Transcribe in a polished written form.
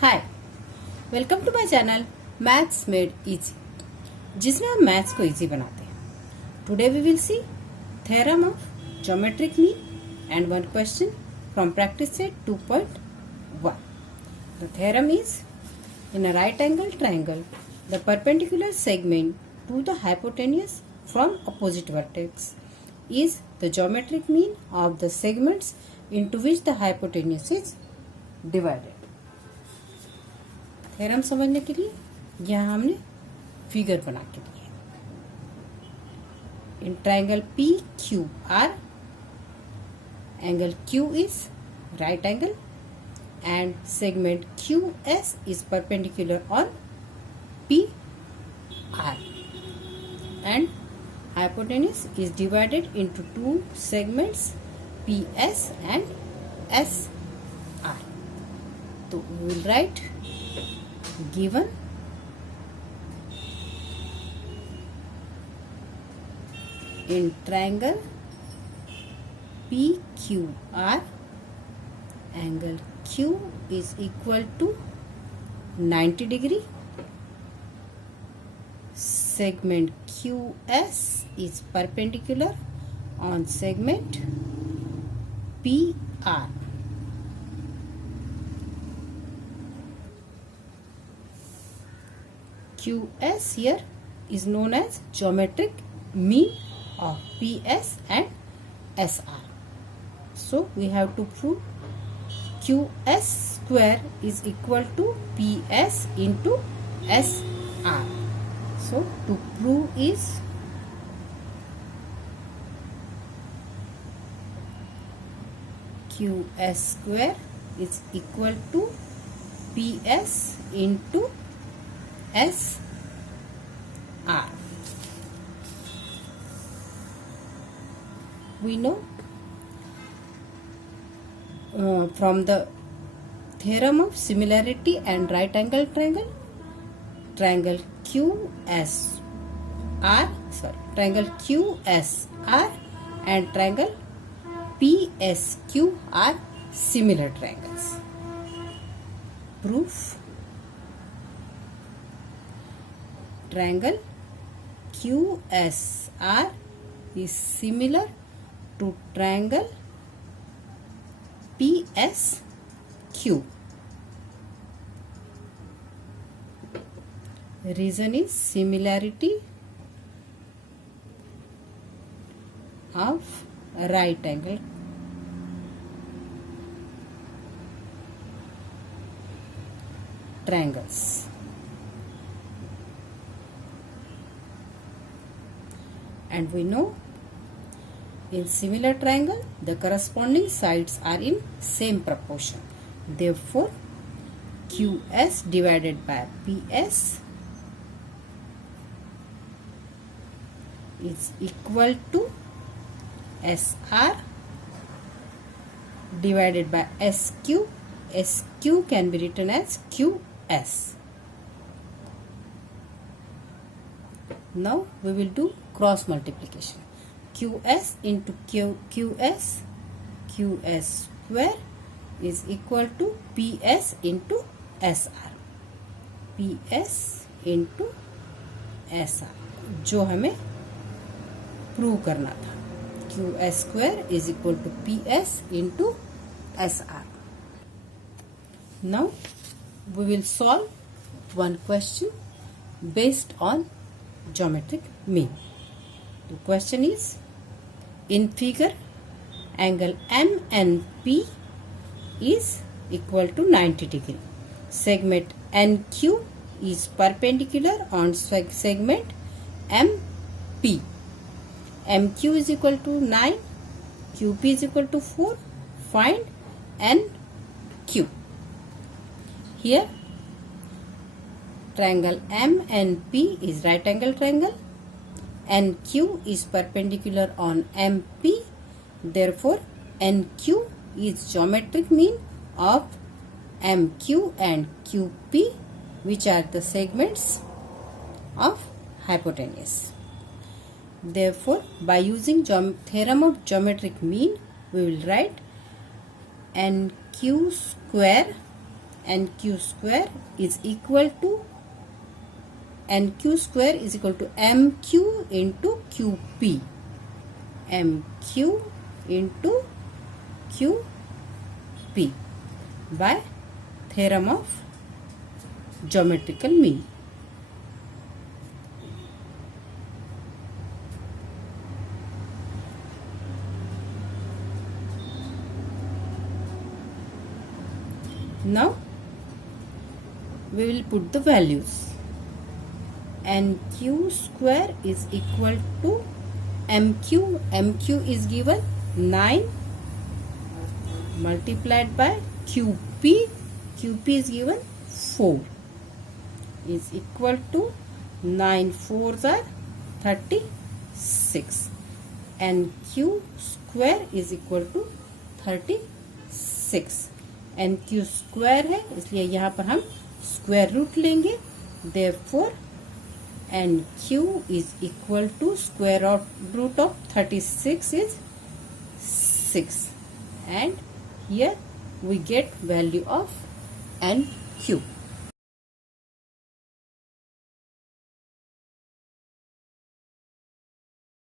Hi, welcome to my channel maths made easy, जिसमें हम maths को इजी बनाते हैं। Today we will see theorem of geometric mean and one question from practice set 2.1. The theorem is in a right angle triangle the perpendicular segment to the hypotenuse from opposite vertex is the geometric mean of the segments into which the hypotenuse is divided. Theorem समझने के लिए यहाँ हमने figure बना के दिए। In triangle P Q R, angle Q is right angle and segment Q S is perpendicular on P R and hypotenuse is divided into two segments PS and SR. So we will write given in triangle PQR, angle Q is equal to 90 degree. Segment QS is perpendicular on segment PR. QS here is known as geometric mean of PS and SR. So we have to prove QS square is equal to PS into SR. So to prove is QS square is equal to PS into SR. We know from the theorem of similarity and right angle triangle, triangle triangle QSR and triangle PSQ are similar triangles. Proof: triangle QSR is similar to triangle PSQ. Reason is similarity of right angle triangles. And we know in similar triangle the corresponding sides are in same proportion. Therefore, QS divided by PS is equal to SR divided by SQ. SQ can be written as QS. Now we will do cross multiplication. QS into QS, QS square is equal to PS into SR. PS into SR जो हमें prove करना था। QS square is equal to PS into SR. Now we will solve one question based on geometric mean. The question is, in figure angle MNP is equal to 90 degree. Segment NQ is perpendicular on segment MP. MQ is equal to 9, QP is equal to 4. Find NQ. Here triangle MNP is right angle triangle. NQ is perpendicular on MP. Therefore, NQ is geometric mean of MQ and QP, which are the segments of hypotenuse. Therefore, by using theorem of geometric mean, we will write NQ square NQ square is equal to MQ into QP. MQ into QP by theorem of geometrical mean. Now we will put the values. NQ square is equal to MQ. MQ is given 9 multiplied by QP. QP is given 4 is equal to 9 4s are 36. NQ square is equal to 36. NQ square है इसलिए यहाँ पर हम square root लेंगे. Therefore NQ is equal to square root of 36 is 6, and here we get value of NQ.